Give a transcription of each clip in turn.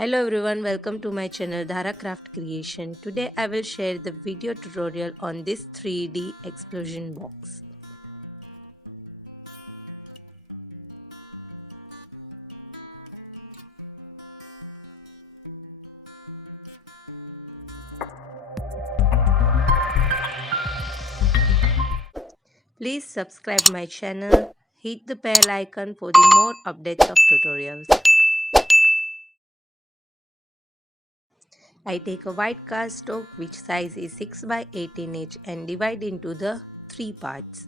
Hello everyone, welcome to my channel Dhara Craft Creation. Today I will share the video tutorial on this 3D explosion box. Please subscribe my channel, hit the bell icon for the more updates of tutorials. I take a white cardstock which size is 6 by 18 inch and divide into the 3 parts.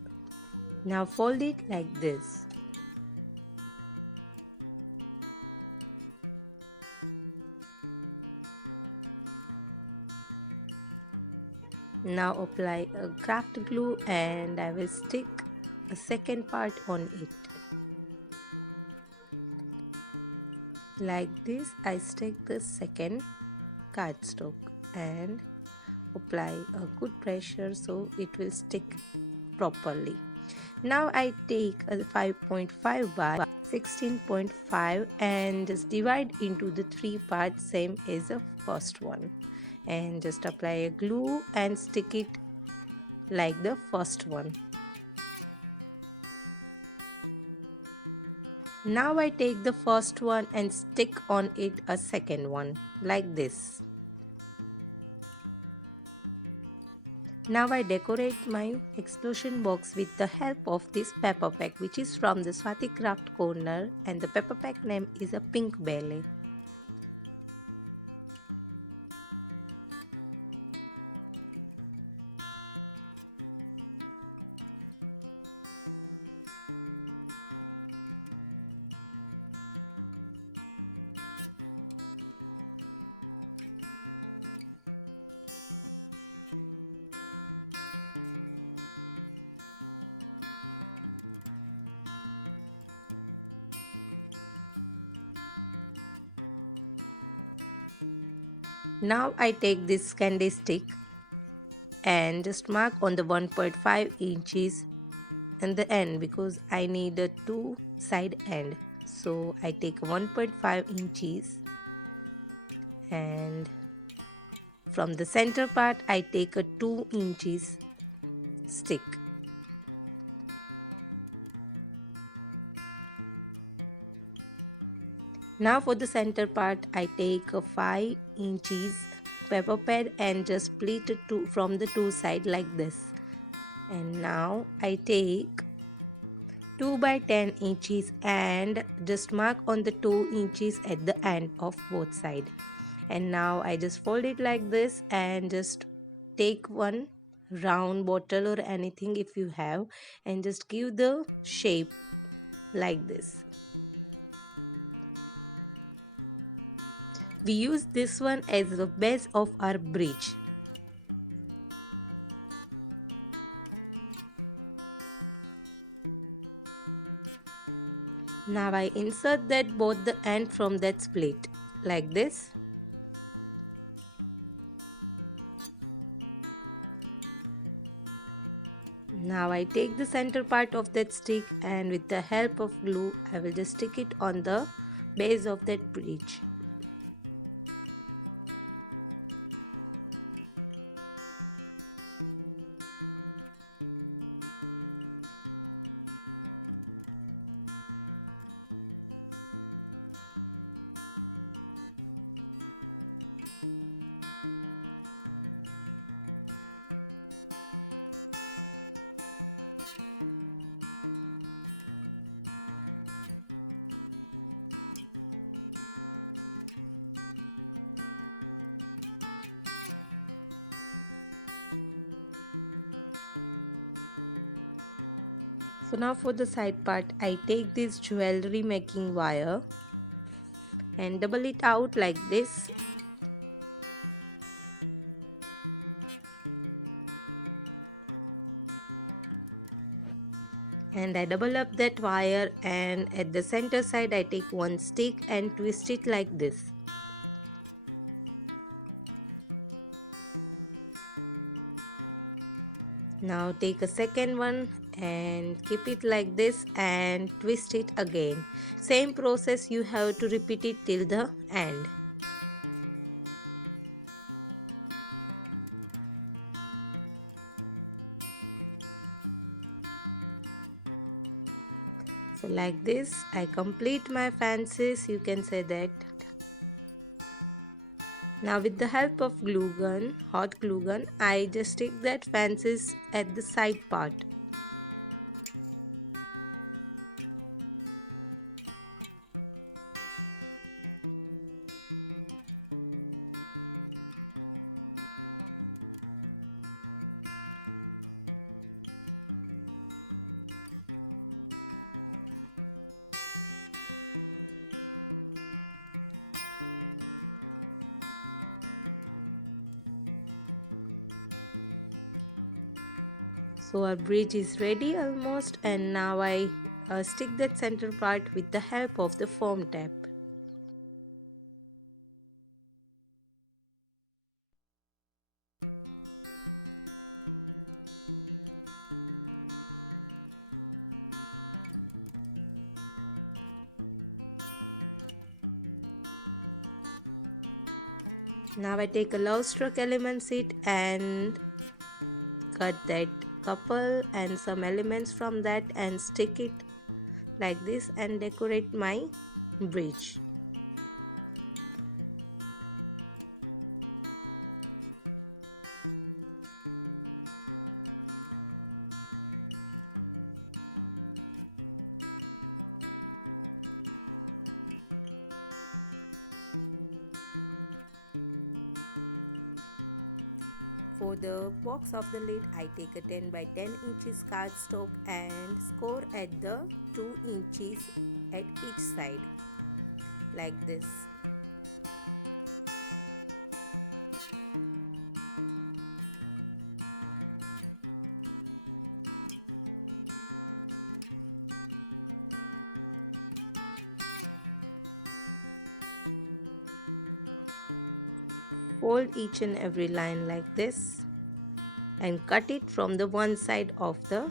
Now fold it like this. Now apply a craft glue and I will stick the second part on it. Like this, I stick the second cardstock and apply a good pressure so it will stick properly. Now I take a 5.5 by 16.5 and just divide into the 3 parts same as the first one, and just apply a glue and stick it like the first one. Now I take the first one and stick on it a second one like this. Now I decorate my explosion box with the help of this paper pack, which is from the Swati Craft Corner, and the paper pack name is a Pink Ballet. Now I take this candy stick and just mark on the 1.5 inches in the end because I need a two side end. So I take 1.5 inches and from the center part I take a 2 inches stick. Now for the center part I take a 5 inches paper pad and just split it from the two sides like this. And now I take 2 by 10 inches and just mark on the 2 inches at the end of both sides. And now I just fold it like this and just take one round bottle or anything if you have and just give the shape like this. We use this one as the base of our bridge. Now I insert that both the end from that split like this. Now I take the center part of that stick and with the help of glue I will just stick it on the base of that bridge. So now for the side part I take this jewelry making wire and double it out like this. And I double up that wire and at the center side I take one stick and twist it like this. Now take a second one and keep it like this and twist it again. Same process you have to repeat it till the end. Like this, I complete my fences, you can say that. Now with the help of glue gun, hot glue gun, I just stick that fences at the side part. So our bridge is ready almost, and now I stick that center part with the help of the foam tape. Now I take a love stroke element sheet and cut that couple and some elements from that and stick it like this and decorate my bridge. For the box of the lid, I take a 10 by 10 inches cardstock and score at the 2 inches at each side like this. Fold each and every line like this and cut it from the one side of the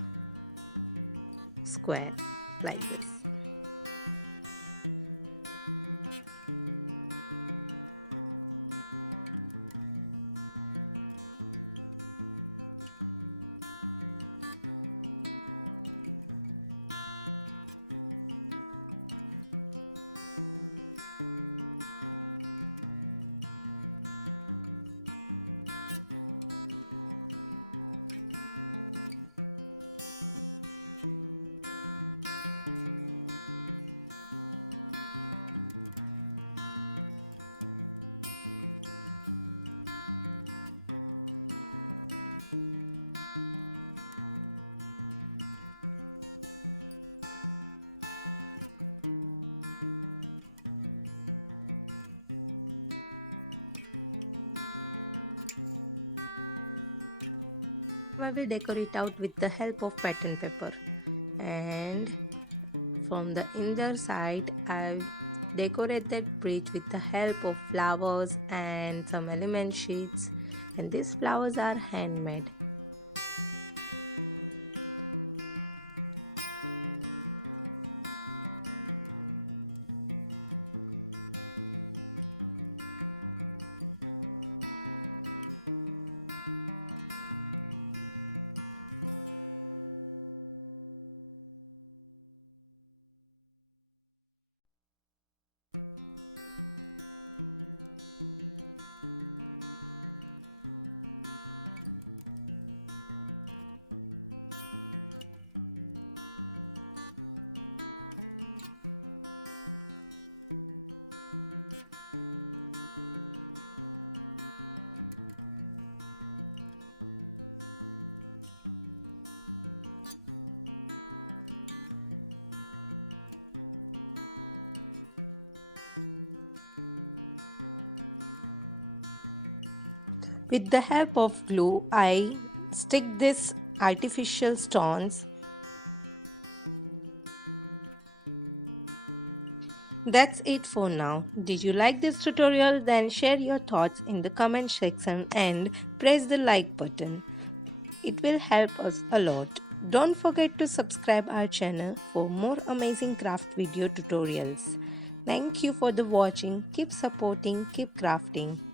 square like this. I will decorate out with the help of pattern paper, and from the inner side I decorate that bridge with the help of flowers and some element sheets, and these flowers are handmade. With the help of glue, I stick these artificial stones. That's it for now. Did you like this tutorial? Then share your thoughts in the comment section and press the like button. It will help us a lot. Don't forget to subscribe our channel for more amazing craft video tutorials. Thank you for the watching. Keep supporting, keep crafting.